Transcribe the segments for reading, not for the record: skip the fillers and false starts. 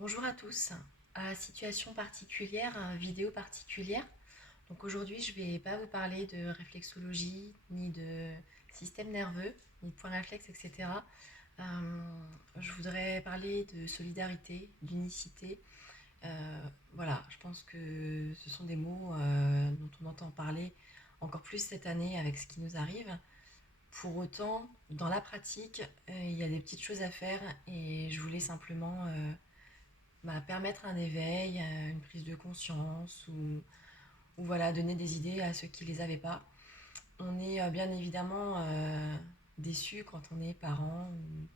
Bonjour à tous. Situation particulière, vidéo particulière. Donc aujourd'hui, je vais pas vous parler de réflexologie, ni de système nerveux, ni de points réflexes, etc. Euh, je voudrais parler de solidarité, d'unicité. Voilà, je pense que ce sont des mots dont on entend parler encore plus cette année avec ce qui nous arrive. Pour autant, dans la pratique, il y a des petites choses à faire et je voulais simplement permettre un éveil, une prise de conscience ou voilà, donner des idées à ceux qui ne les avaient pas. On est bien évidemment déçu quand on est parent ou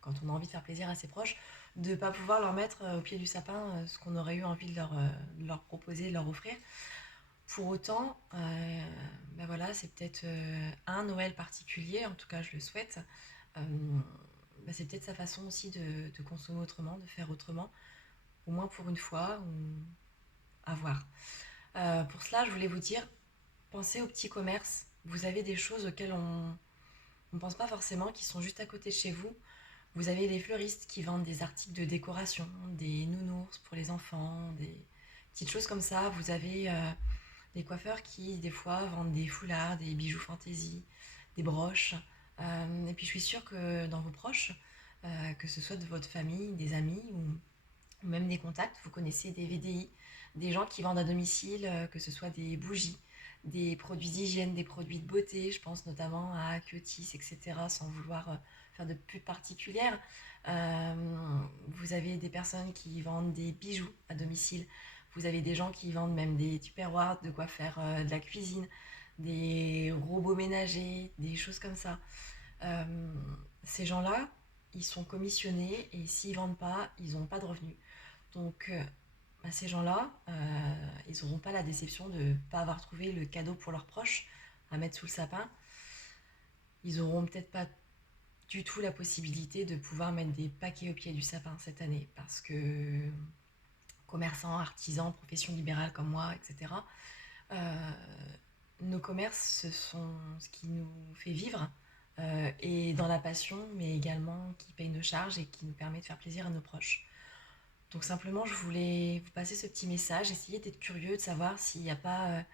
quand on a envie de faire plaisir à ses proches de ne pas pouvoir leur mettre au pied du sapin ce qu'on aurait eu envie de leur proposer, de leur offrir. Pour autant, voilà, c'est peut-être un Noël particulier, en tout cas je le souhaite. Euh, c'est peut-être sa façon aussi de consommer autrement, de faire autrement, au moins pour une fois, ou à voir. Pour cela, je voulais vous dire, pensez aux petits commerces. Vous avez des choses auxquelles on ne pense pas forcément, qui sont juste à côté de chez vous. Vous avez les fleuristes qui vendent des articles de décoration, des nounours pour les enfants, des petites choses comme ça. Vous avez des coiffeurs qui, des fois, vendent des foulards, des bijoux fantaisie, des broches. Et puis, je suis sûre que dans vos proches, que ce soit de votre famille, des amis ou même des contacts, vous connaissez des VDI, des gens qui vendent à domicile, que ce soit des bougies, des produits d'hygiène, des produits de beauté, je pense notamment à Kyotis, etc., sans vouloir faire de pub particulière. Euh, vous avez des personnes qui vendent des bijoux à domicile, vous avez des gens qui vendent même des tupperwares, de quoi faire de la cuisine, des robots ménagers, des choses comme ça. Euh, Ces gens-là, ils sont commissionnés et s'ils vendent pas, ils n'ont pas de revenus. Donc, ces gens-là, ils n'auront pas la déception de ne pas avoir trouvé le cadeau pour leurs proches à mettre sous le sapin. Ils auront peut-être pas du tout la possibilité de pouvoir mettre des paquets au pied du sapin cette année parce que commerçants, artisans, professions libérales comme moi, etc., euh, nos commerces, ce sont ce qui nous fait vivre et dans la passion, mais également qui paye nos charges et qui nous permet de faire plaisir à nos proches. Donc simplement, je voulais vous passer ce petit message, essayer d'être curieux, de savoir s'il n'y a pas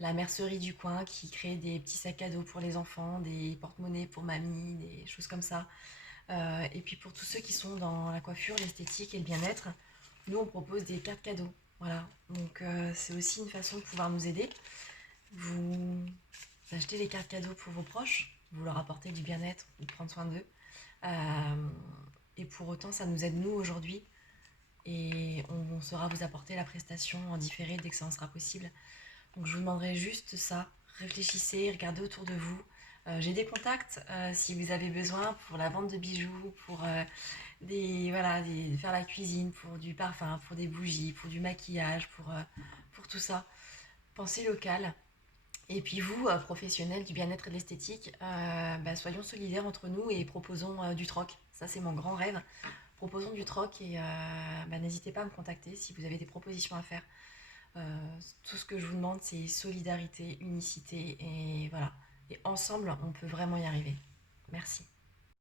la mercerie du coin qui crée des petits sacs à dos pour les enfants, des porte-monnaies pour mamie, des choses comme ça. Et puis pour tous ceux qui sont dans la coiffure, l'esthétique et le bien-être, nous on propose des cartes cadeaux. Voilà, donc c'est aussi une façon de pouvoir nous aider. Vous achetez les cartes cadeaux pour vos proches, vous leur apportez du bien-être, de prendre soin d'eux. Euh, et pour autant, ça nous aide nous aujourd'hui et on saura vous apporter la prestation en différé dès que ça en sera possible. Donc je vous demanderai juste ça, réfléchissez, regardez autour de vous. J'ai des contacts si vous avez besoin pour la vente de bijoux, pour faire la cuisine, pour du parfum, pour des bougies, pour du maquillage, pour tout ça. Pensez local. Et puis vous, professionnels du bien-être et de l'esthétique, soyons solidaires entre nous et proposons du troc. Ça c'est mon grand rêve. Proposons du troc et n'hésitez pas à me contacter si vous avez des propositions à faire. Tout ce que je vous demande, c'est solidarité, unicité et voilà. Et ensemble, on peut vraiment y arriver. Merci.